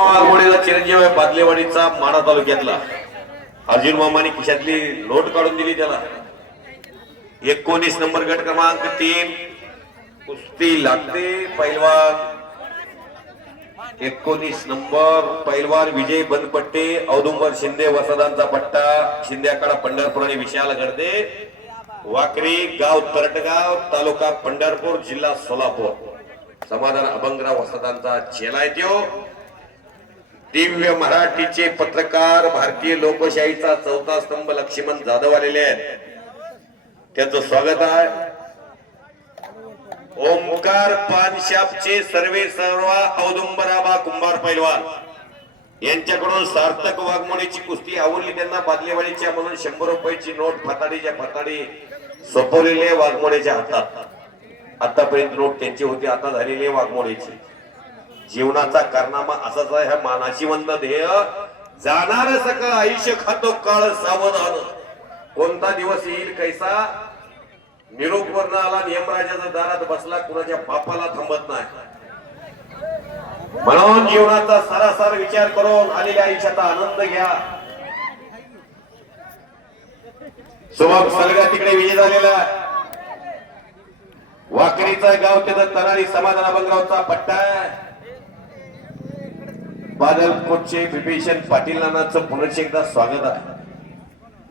वाघमोडीचा चिरंजीव आहे बादलेवाडीचा माढा तालुक्यातला. अर्जुन मामाने खिशातली नोट काढून दिली त्याला. 19 नंबर गट क्रमांक 3 कुस्ती लागते. पैलवान 19 नंबर पैलवान विजय बनपट्टे औदुंबर शिंदे वसदांचा पट्टा. शिंद्याकडा पंढरपूर आणि विशाल गर्दे वाकरी गाव तरटगाव तालुका पंढरपूर जिल्हा सोलापूर. समाधान अभंगराव वसदांचा चेला आहे त्यो. दिव्य मराठीचे पत्रकार भारतीय लोकशाहीचा चौथा स्तंभ लक्ष्मण जाधव आलेले आहेत. त्यांचं स्वागत आहे. ओमकार पानशापचे सर्वे सर्वा औदुंबराबा कुंभार पैलवान यांच्याकडून सार्थक वाघमोडीची कुस्ती आवडली. त्यांना बादलेवाडीच्या म्हणून 100 रुपयाची नोट फताडीच्या फताडी सोपवलेली आहे वाघमोडीच्या हातात. आतापर्यंत नोट त्यांची होती, आता झालेली आहे वाघमोडीची. जीवनाचा कारनामा असाच आहे. ह्या मानाची वंद ध्येय जाणार सकळ आयुष्य खातो काळ सावधान. कोणता दिवस येईल कैसा निरोप वर्ण आला नियमराजाच्या दारात बसला कुणाच्या बापाला थांबत नाही. म्हणून जीवनाचा सारासार विचार करून आलेल्या आयुष्याचा आनंद घ्या. सुभाग सलगा तिकडे विजय झालेला. वाकरीचा गाव त्याचा तरारी समाधान अभंगरावचा पट्टा आहे. बादलकोटचे विभीषण पाटील नानाचं पुनश्च एकदा स्वागत आहे.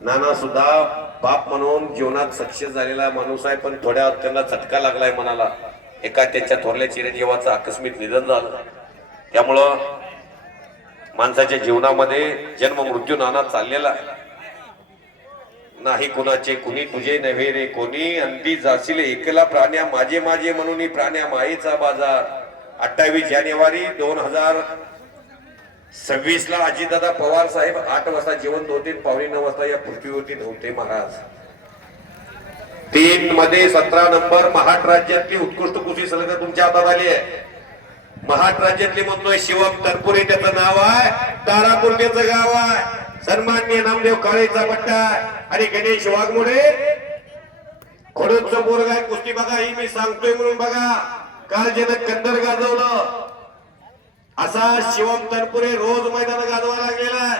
नाना सुद्धा बाप म्हणून जीवनात सक्सेस झालेला माणूस आहे, पण थोड्या त्यांना झटका लागलाय मनाला. एका त्यांच्या थोरल्या चिरंजीवाचं आकस्मिक निधन झालं. त्यामुळं माणसाच्या जीवनामध्ये जन्म मृत्यू नाना चाललेला आहे. नाही कुणाचे कुणी तुझे नव्हे रे कोणी अंती जाशील एकला प्राण्या माझे माझे म्हणून प्राण्या मायेचा बाजार. 28 जानेवारी 2026 ला अजितदादा पवार साहेब 8 वाजता जिवंत होते. 9:15 वाजता या पृथ्वीवरती नव्हते महाराज. 3 मध्ये 17 नंबर महाराष्ट्र राज्यातली उत्कृष्ट कुस्ती सलग तुमच्या हातात आली आहे. महाराष्ट्र राज्यातली म्हणतोय शिवम तनपुरे त्याचं नाव आहे. तारापूर त्याचं गाव आहे. सन्माननीय नामदेव काळेचा पट्टा आणि गणेश वाघमोडे खोडूचं बोरग आहे. कुस्ती बघा ही मी सांगतोय म्हणून बघा. काल ज्यानं कंदर गाजवलं असा शिवम तनपुरे रोज मैदान गाजवा लागलेला आहे.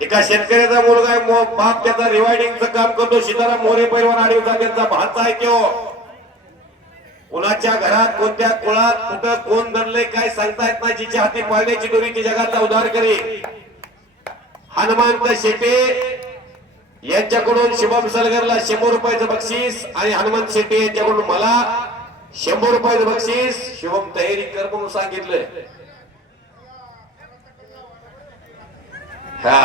एका शेतकऱ्याचा मुलगा आहे. बाप त्याचा रिवायडिंगचं काम करतो. सीताराम मोरे पैलवान आडीचा त्यांचा भाचा आहे तो. कुणाच्या घरात कोणत्या कुळात कुठं कोण धरलंय काय सांगता येत नाही. जिच्या हाती पाळण्याची दोरी ती जगाचा उद्धार करी. हनुमंत शेटे यांच्याकडून शुभम सलगरला 100 रुपयाचं बक्षीस आणि हनुमंत शेटे यांच्याकडून मला 100 रुपयाचं बक्षीस. शुभम तयारी कर म्हणून सांगितलंय. हा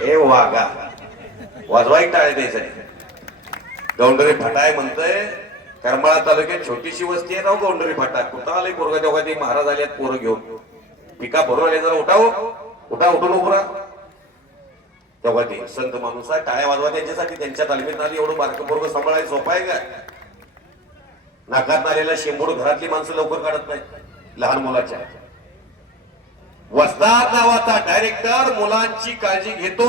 हे वागा वाजवाई टाळे द्यायसाठी. गौंडरी फाटाय म्हणतोय. करमाळा तालुक्यात छोटीशी वस्ती आहे राव गौंडरी फाटा. कुठं आलंय पोरगा तेव्हा ते महाराज आले पोरं घेऊन. पिका भरून आले. जरा उठाव उठा उठून उभरा. तेव्हा ते संत माणूस आहे. टाळ्या वाजवा त्यांच्यासाठी. त्यांच्या तालमीत आली. एवढं बारकं पोरगं सांभाळायला सोपं आहे का? नाकात आलेला शेंबूड घरातली माणसं लवकर काढत नाही. लहान मुलाच्या वस्ताद नावाचा डायरेक्टर मुलांची काळजी घेतो.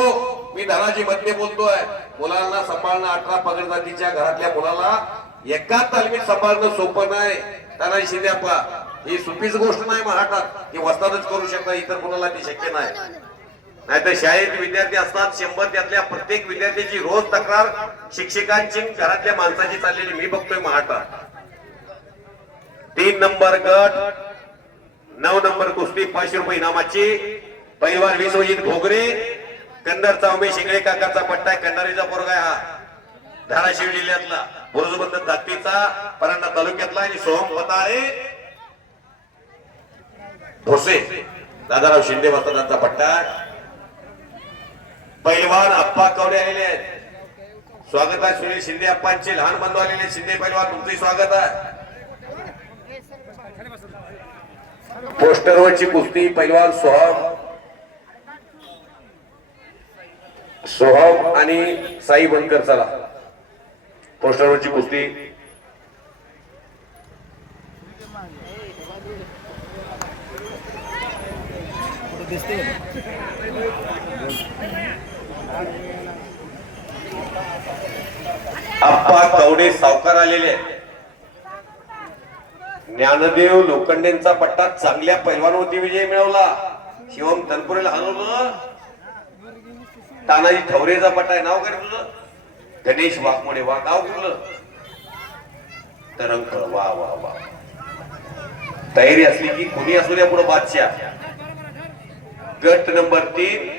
मी धनाजी मध्ये बोलतोय. मुलांना सांभाळणं 18 पगड जातीच्या घरातल्या मुलाला एका तालमीत सांभाळणं सोपं नाही. तानाजी शिंदेप्पा ही सोपीच गोष्ट नाही महाराष्ट्रात. ही वस्तादच करू शकता. इतर कोणाला ती शक्य नाही. नाहीतर शाळेत विद्यार्थी असतात 100 त्यातल्या प्रत्येक विद्यार्थ्याची रोज तक्रार शिक्षकांची घरातल्या माणसाची चाललेली मी बघतोय महाराष्ट्रात. 3 नंबर गट 9 नंबर कुस्ती 500 रुपये इनामाची. पैलवान विश्वजित घोगरे कंधारचा उमेश इंगळे काकाचा पट्टा आहे. कंधारीचा पोरगा आहे हा. धाराशिव जिल्ह्यातला बुरुजबंद जातीचा परांडा तालुक्यातला. आणि सोहम पताळे भोसे दादाराव शिंदे वस्तादांचा पट्टा. पैलवान अप्पा कवडे आलेले आहेत. स्वागत आहे. सुनील शिंदे अप्पांचे लहान बंधू आलेले. शिंदे पैलवान तुमचे स्वागत आहे. पोस्टरवरची कुस्ती पैलवान सोहम आणि साई बनकर. चला पोस्टरवरची कुस्ती. दिसते आप्पा कवडे सावकार आलेले आहेत. ज्ञानदेव लोखंडेंचा पट्टा चांगल्या पैलवानवरती विजय मिळवला. शिवम तनपुरेला हरवलं. तानाजी ठवरेचा पट्टा आहे. नाव काय तुझं? गणेश वाघमोडे. वा गाव कुठलं? तरंग. वा वा वा. तयारी असली की कोणी असू द्या पुढे बादशाह. गट नंबर 3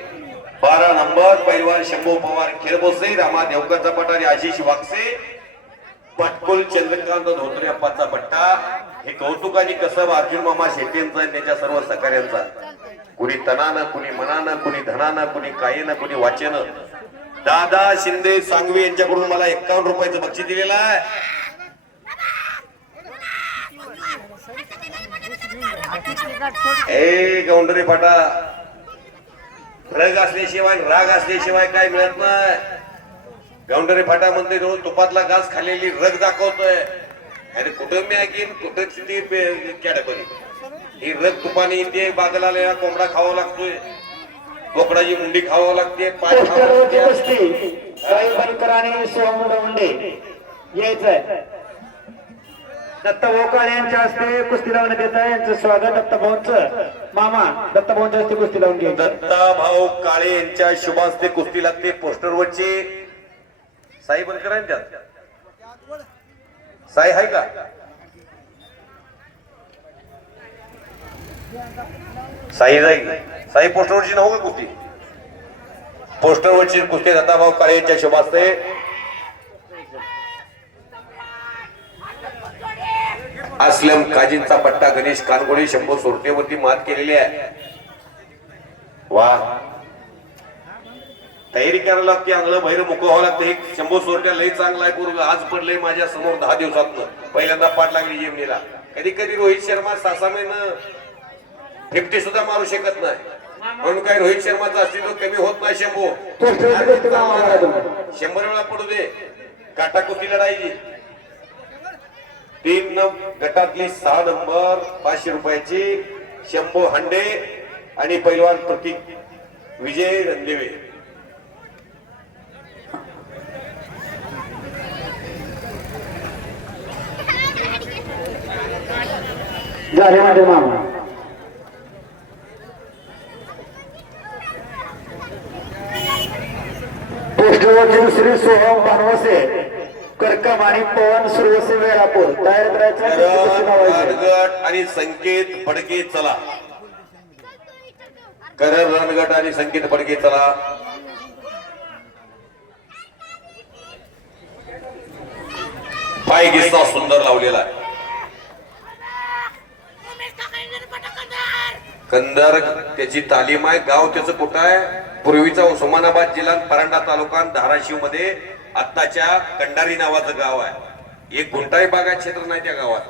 12 नंबर पैलवान शंभू पवार खेळबोसे, रामा देवकरचा पट्टा आणि आशिष वागसे, पटकुल चंद्रकांत धोत्रे अप्पाचा पट्टा. हे कौतुक आणि कसब अर्जुन मामा शेट्टींचा आणि त्याच्या सर्व सहकार्यांचा. कुणी तनानं, कुणी मनानं, कुणी धनानं, कुणी कायेनं, कुणी वाचेनं. दादा शिंदे सांगवी यांच्याकडून मला 51 रुपयाचं बक्षीस दिलेलं आहे. ए गौंडरे फाटा, रग असल्याशिवाय राग असल्याशिवाय काय मिळत नाही. गौंडरे फाटा म्हणते रोज तुपातला घास खाल्लेली रग दाखवतोय. अरे कुठं मी ऐकीन कुठं कॅडबरी. ही रग तुपाने येते. बागला कोंबडा खावा लागतोय, बोकडाची मुंडी खावा लागते, पाय खावा लागते. यायचंय दत्ता भोकाळ यांच्या हस्ते कुस्ती लावण्यात येत आहे. यांचं स्वागत दत्ता भाऊंचं मामा दत्ता भाऊंच्या हस्ते कुस्ती लावून घ्यायचं. दत्ता भाऊ काळे यांच्या शुभ हस्ते कुस्ती लागते. पोस्टरवरची साई बनकरांच्या साई आहे का? साई जाईल. साई पोस्टरवरची नव्ह का कुस्ती? पोस्टरवरची कुस्ती दत्ता भाऊ काळे यांच्या शुभ हस्ते. असलम काजींचा पट्टा गणेश कानगोडे शंभू सोरटेवरती मात केलेली आहे. वा. तयारी करायला लागते. अंगलं बाहेर मुकं व्हावं लागतं. एक शंभू सोरट्या लई चांगला आहे. पूर्वी आज पडलंय माझ्या समोर 10 दिवसातनं. पहिल्यांदा पाठ लागली जेमनीला. कधी कधी रोहित शर्मा 6 महिने 50 सुद्धा मारू शकत नाही. म्हणून काय रोहित शर्माचा अस्तित्व कमी होत नाही. शंभू 100 वेळा पडू दे. काटा कुस्ती लढायची. 3 गटातली 6 नंबर 500 रुपयाची शंभू हंडे आणि पैलवान प्रतीक विजय रणदेवे. झाले माझे मामा. पोस्टरवरचे श्री सोहम बनवसे कर्कम आणि पवन सुरवसे वेळापूर तयार करायचं. गट आणि संकेत बडके चला. करर रणगट आणि संकेत बडके चला. पाय गिस्ता सुंदर लावलेला आहे. कंदर त्याची तालीम आहे. गाव त्याचं कुठं आहे? पूर्वीचा उस्मानाबाद जिल्हा परांडा तालुका धाराशिव मध्ये आत्ताच्या कंडारी नावाचं गाव आहे. एक गुंटाई बागायत क्षेत्र नाही त्या गावात.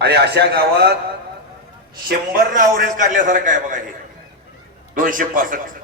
आणि अशा गावात 100 ॲव्हरेज काढल्यासारखं आहे बघा. हे 265